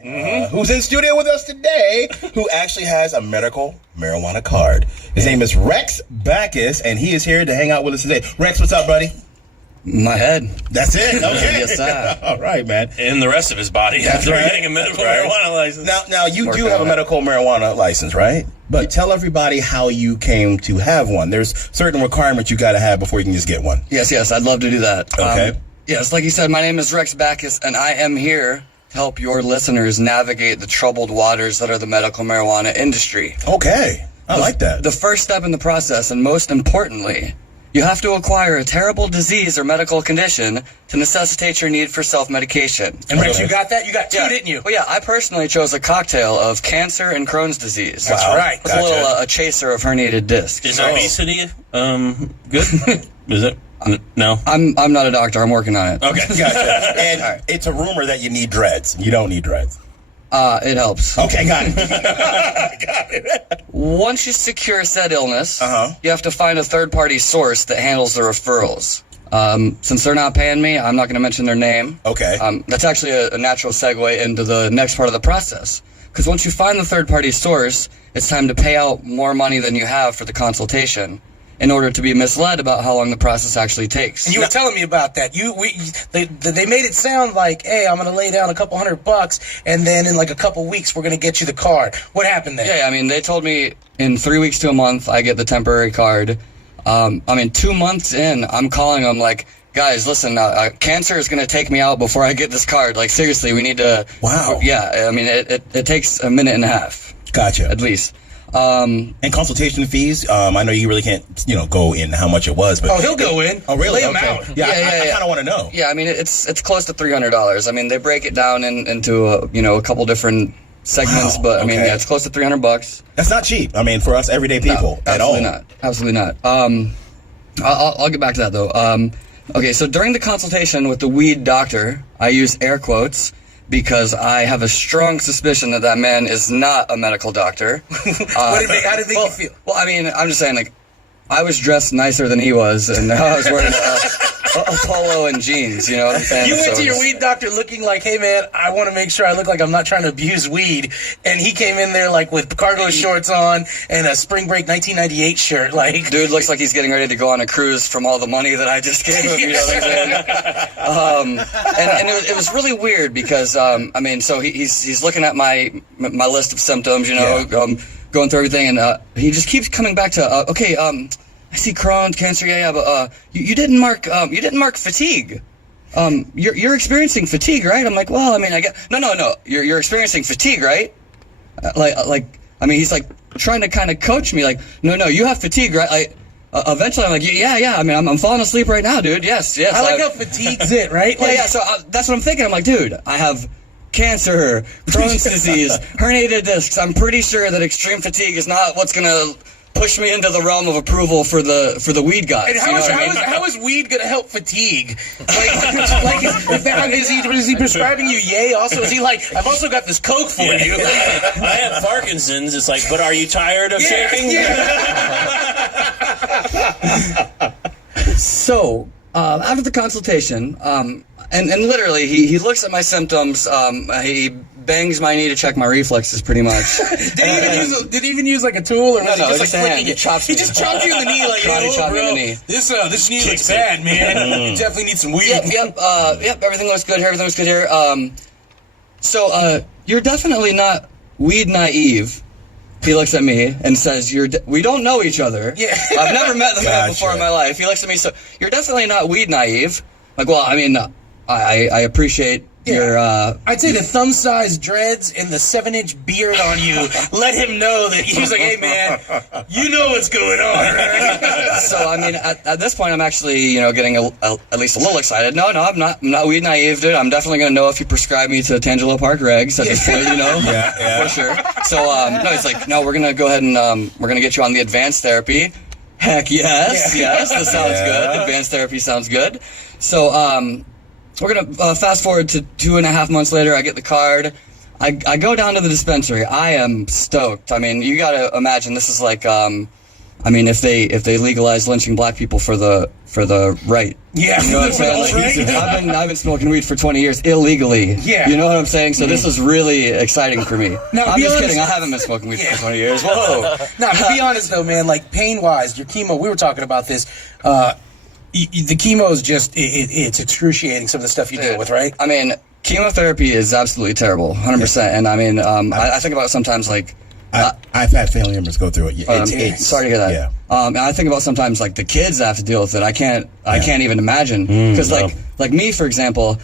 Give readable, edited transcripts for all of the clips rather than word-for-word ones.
who's in studio with us today, who actually has a medical marijuana card. His name is Rex Bacchus, and he is here to hang out with us today. Rex, what's up, buddy? My head. That's it? Okay. Yes, sir. All right, man. And the rest of his body after getting a medical marijuana license. Now you do have a medical marijuana license, right? But tell everybody how you came to have one. There's certain requirements you got to have before you can just get one. Yes, I'd love to do that. Okay. Yes, like you said, my name is Rex Bacchus, and I am here to help your listeners navigate the troubled waters that are the medical marijuana industry. Okay. I like that. The first step in the process, and most importantly, you have to acquire a terrible disease or medical condition to necessitate your need for self-medication. And Rex, you got that? You got two, didn't you? Well, yeah, I personally chose a cocktail of cancer and Crohn's disease. That's right. With a little a chaser of herniated discs. Is obesity good? Is it? No. I'm not a doctor. I'm working on it. Okay, gotcha. And it's a rumor that you need dreads. You don't need dreads. It helps. Okay, got it. Got it. Once you secure said illness, you have to find a third-party source that handles the referrals. Since they're not paying me, I'm not going to mention their name. Okay. That's actually a natural segue into the next part of the process. Because once you find the third-party source, it's time to pay out more money than you have for the consultation, in order to be misled about how long the process actually takes. And you were telling me about that. They made it sound like, hey, I'm going to lay down a couple $100, and then in like a couple weeks, we're going to get you the card. What happened there? Yeah, I mean, they told me in 3 weeks to a month, I get the temporary card. 2 months in, I'm calling them like, guys, listen, cancer is going to take me out before I get this card. Like, seriously, we need to... Wow. Yeah, I mean, it takes a minute and a half. Gotcha. At least. And consultation fees, I know you really can't, go in how much it was, but... Oh, he'll go in. Oh, really? Lay him out. Yeah, I kind of want to know. Yeah, I mean, it's close to $300. I mean, they break it down into, a couple different segments, but, I mean, yeah, it's close to $300. That's not cheap, I mean, for us everyday people at all. Absolutely not. I'll get back to that, though. Okay, so during the consultation with the weed doctor, I use air quotes, because I have a strong suspicion that man is not a medical doctor. How did it make you feel? Well, I mean, I'm just saying, like, I was dressed nicer than he was, and I was wearing a polo and jeans, you know what I'm saying? You went to your weed doctor looking like, hey, man, I want to make sure I look like I'm not trying to abuse weed, and he came in there, like, with cargo shorts on and a Spring Break 1998 shirt, like... Dude looks like he's getting ready to go on a cruise from all the money that I just gave him, you know what I'm saying? And it was really weird because, so he's looking at my list of symptoms, going through everything, and he just keeps coming back to, I see Crohn's, cancer, but you didn't mark fatigue. You're experiencing fatigue, right? I'm like, well, I mean, I get no. You're experiencing fatigue, right? He's like trying to kind of coach me, like, no, you have fatigue, right? Like, eventually, I'm like, yeah. I mean, I'm falling asleep right now, dude. Yes. I like how fatigue's it, right? Like, yeah. So that's what I'm thinking. I'm like, dude, I have cancer, Crohn's disease, herniated discs. I'm pretty sure that extreme fatigue is not what's gonna push me into the realm of approval for the weed guys. And how is weed gonna help fatigue? Is he prescribing you yay? Also, is he like, I've also got this coke for you? I have Parkinson's. It's like, but are you tired of shaking? Yeah. So after the consultation, and literally he looks at my symptoms. He bangs my knee to check my reflexes, pretty much. Did he even use like a tool, or was he just like flicking it? He just chopped you in the knee, like, chopped me in the knee. This knee looks bad, man. You definitely need some weed. Yep. Everything looks good here. So you're definitely not weed naive. He looks at me and says, we don't know each other. Yeah. I've never met the man before in my life. He looks at me, so you're definitely not weed naive. Like, well, I mean, I appreciate your... I'd say the thumb-sized dreads and the 7-inch beard on you let him know that he was like, hey, man, you know what's going on, right? So, I mean, at this point, I'm actually, getting at least a little excited. No, I'm not weed naive, dude. I'm definitely going to know if you prescribe me to Tangelo Park regs at this point, Yeah. For sure. So, no, he's like, no, we're going to go ahead and we're going to get you on the advanced therapy. Heck yes, this sounds good. Advanced therapy sounds good. So, we're going to fast forward to 2.5 months later. I get the card. I go down to the dispensary. I am stoked. I mean, you got to imagine this is like I mean, if they legalize lynching black people for the right, Yeah. you know what I'm saying? Like, I've been smoking weed for 20 years illegally. Yeah. You know what I'm saying? So this is really exciting for me. Now, I'm be just honest- kidding. I haven't been smoking weed Yeah. for 20 years. Whoa. Nah, but be honest though, man. Like pain wise, your chemo. We were talking about this. The chemo is just it's excruciating. Some of the stuff you deal with, right? I mean, chemotherapy is absolutely terrible, 100%. And I mean, I think about sometimes like. I've had family members go through it. It's Sorry to hear that. Yeah. And I think about sometimes like the kids that have to deal with it. I can't even imagine because like me, for example,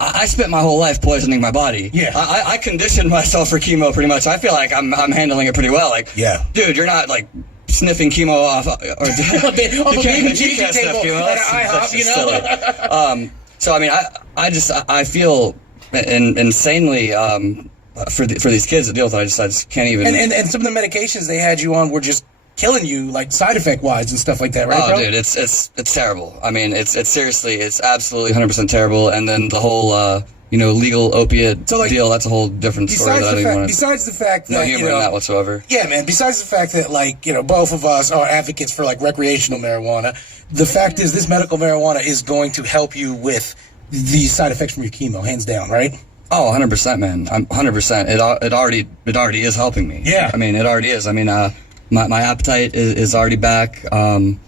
I spent my whole life poisoning my body. Yeah. I conditioned myself for chemo pretty much. I feel like I'm handling it pretty well. Like, Yeah. dude, you're not like sniffing chemo off. Or, you can't sniff chemo. That's you just know. silly. So I mean, I feel insanely. For these kids to deal with, I just can't even. And some of the medications they had you on were just killing you, like side effect wise and stuff like that, right? Oh, bro? dude, it's terrible. I mean, it's seriously, it's absolutely 100% terrible. And then the whole legal opiate deal, that's a whole different story. Besides the fact that no humor in that whatsoever. Yeah, man. Besides the fact that, like, both of us are advocates for like recreational marijuana, the fact is this medical marijuana is going to help you with the side effects from your chemo, hands down, right? Oh, 100%, man. I'm 100%. It already is helping me. Yeah. I mean, it already is. I mean, my appetite is already back. The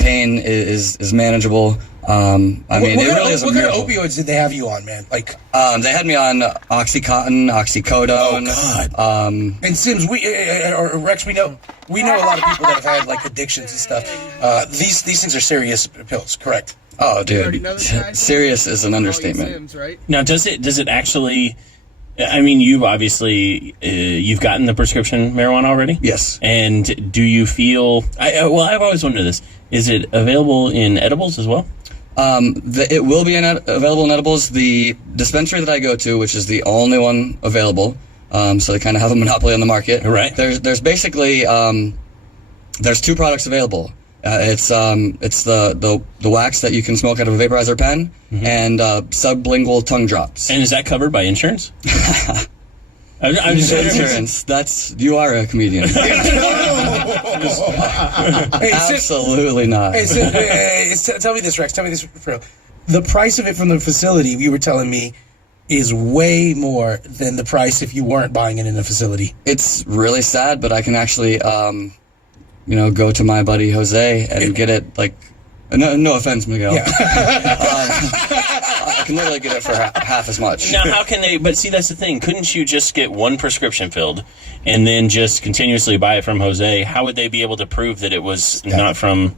pain is manageable. I mean, it really is a What kind of miracle. opioids did they have you on, man? Like, they had me on Oxycontin, Oxycodone. Oh God. and Sims, or Rex, we know a lot of people that have had like addictions and stuff. These things are serious pills, correct? Oh, You already dude, know this guy? serious is an Call you understatement. Sims, right? Now, does it actually? I mean, you've obviously you've gotten the prescription marijuana already. Yes. And do you feel? I've always wondered this. Is it available in edibles as well? It will be available in edibles. The dispensary that I go to, which is the only one available, so they kind of have a monopoly on the market. Right. There's basically there's two products available. It's the wax that you can smoke out of a vaporizer pen and sublingual tongue drops. And is that covered by insurance? I'm just wondering. Insurance. You are a comedian. Absolutely not. Hey, tell me this, Rex. Tell me this for real. The price of it from the facility, you were telling me, is way more than the price if you weren't buying it in the facility. It's really sad, but I can actually, go to my buddy Jose and get it like. No offense, Miguel. Yeah. I can literally get it for half as much. Now, how can they? But see, that's the thing. Couldn't you just get one prescription filled and then just continuously buy it from Jose? How would they be able to prove that it was not from?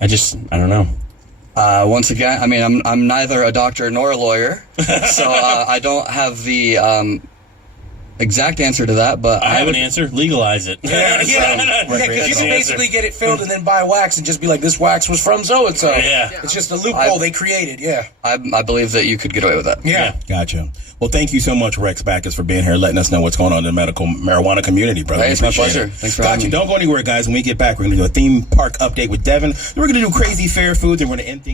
I don't know. Once again, I mean, I'm neither a doctor nor a lawyer, so I don't have the exact answer to that. But I have an answer. Legalize it. Yeah, because you can basically get it filled and then buy wax and just be like, this wax was from so-and-so. Yeah. It's just a loophole they created, yeah. I believe that you could get away with that. Yeah. Gotcha. Well, thank you so much, Rex Bacchus, for being here, letting us know what's going on in the medical marijuana community, brother. Hey, We it's my appreciate pleasure. it. Thanks for Gotcha. having me. Don't go anywhere, guys. When we get back, we're going to do a theme park update with Devin. Then we're going to do crazy fair foods, and we're going to end things.